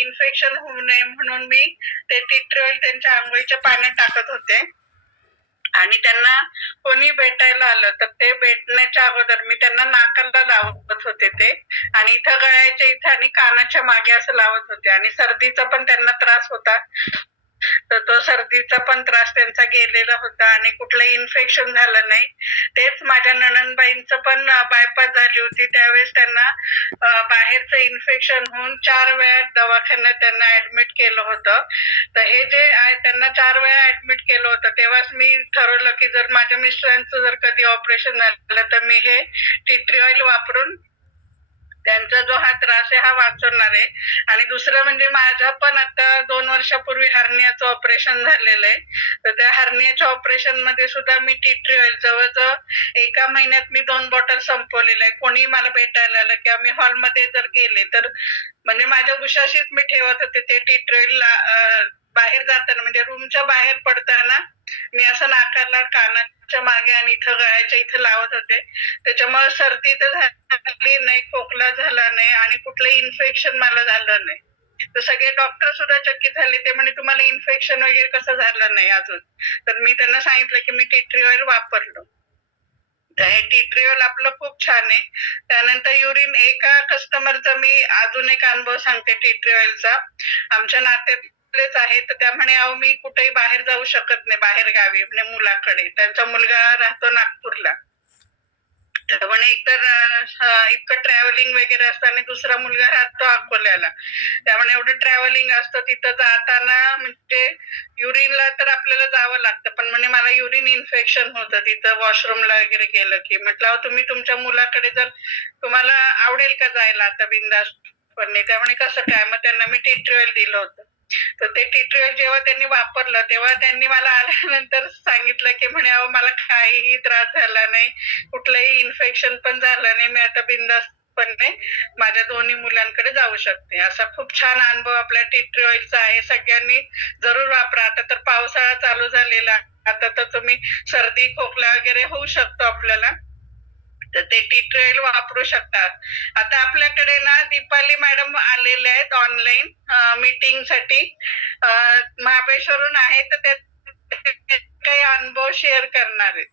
Infection होऊ नये म्हणून मी ते टी ट्री ऑइल त्यांच्या अंघोळीच्या पाण्यात टाकत होते. आणि त्यांना कोणी भेटायला आलं तर ते भेटण्याच्या अगोदर मी त्यांना नाकाला लावत होते ते, आणि इथं गळ्याच्या इथं आणि कानाच्या मागे असं लावत होते. आणि सर्दीचा पण त्यांना त्रास होता, तर तो सर्दीचा पण त्रास त्यांचा गेलेला होता आणि कुठलंही इन्फेक्शन झालं नाही. तेच माझ्या नणंदबाईंचं पण बायपास झाली होती, त्यावेळेस त्यांना बाहेरचं इन्फेक्शन होऊन 4 वेळा दवाखान्यात त्यांना ऍडमिट केलं होतं. तर हे जे आहे त्यांना 4 वेळा ऍडमिट केलं होतं, तेव्हाच मी ठरवलं की जर माझ्या मिस्टरांचं जर कधी ऑपरेशन झालं तर मी हे टी ट्री ऑइल वापरून त्यांचा जो हा त्रास आहे हा वाचवणार आहे. आणि दुसरं म्हणजे माझं पण आता 2 वर्षापूर्वी हर्नियाचं ऑपरेशन झालेलं आहे. तर त्या हर्नियाच्या ऑपरेशन मध्ये सुद्धा मी टी ट्री ऑइल जवळजवळ एका महिन्यात मी 2 बॉटल संपवलेलं आहे. कोणी मला भेटायला आलं किंवा मी हॉलमध्ये जर गेले तर म्हणजे माझ्या उशाशीच मी ठेवत होते ते टी ट्री ऑइल. बाहेर जाताना म्हणजे रूमच्या बाहेर पडताना मी असं नाकाला, कानाच्या मागे आणि इथं गळ्याच्या इथं लावत होते. त्याच्यामुळे सर्दी तर झाली नाही, खोकला झाला नाही आणि कुठलंही इन्फेक्शन मला झालं नाही. तर सगळे डॉक्टर सुद्धा चकित झाले. ते म्हणे तुम्हाला इन्फेक्शन वगैरे कसं झालं नाही अजून. तर मी त्यांना सांगितलं की मी टी ट्री ऑइल वापरलं. तर हे टी ट्री ऑइल आपलं खूप छान आहे. त्यानंतर युरिन, एका कस्टमरचा मी अजून एक अनुभव सांगते टी ट्री ऑइलचा. आमच्या नात्यातलेच आहे, तर त्या म्हणे अहो मी कुठेही बाहेर जाऊ शकत नाही, बाहेर गावी म्हणजे मुलाकडे. त्यांचा मुलगा राहतो नागपूरला. तर म्हणे एकतर इतकं ट्रॅव्हलिंग वगैरे असतं आणि दुसरा मुलगा राहतो अकोल्याला. त्यामुळे एवढं ट्रॅव्हलिंग असतं, तिथं जाताना म्हणजे युरिनला तर आपल्याला जावं लागतं, पण म्हणे मला युरिन इन्फेक्शन होतं तिथं वॉशरूमला वगैरे गेलं की. म्हटलं अहो तुम्ही तुमच्या मुलाकडे जर तुम्हाला आवडेल का जायला आता बिनधास्तपणे. त्यामुळे कसं काय, मग त्यांना मी टी ट्री ऑइल दिलं होतं. तर ते टी ट्री ऑइल जेव्हा त्यांनी वापरलं तेव्हा त्यांनी मला आल्यानंतर सांगितलं की म्हणे अहो मला काहीही त्रास झाला नाही, कुठलंही इन्फेक्शन पण झालं नाही, मी आता बिनधास्तपणे माझ्या दोन्ही मुलांकडे जाऊ शकते. असा खूप छान अनुभव आपल्या टी ट्री ऑइलचा आहे. सगळ्यांनी जरूर वापरा. आता तर पावसाळा चालू झालेला, आता तर तुम्ही सर्दी, खोकला वगैरे होऊ शकतो आपल्याला, तर ते टी ट्री ऑइल वापरू शकतात. आता आपल्याकडे ना दीपाली मॅडम आलेल्या आहेत ऑनलाईन मीटिंगसाठी. महाबळेश्वरहून आहे, तर ते काही अनुभव शेअर करणार आहेत.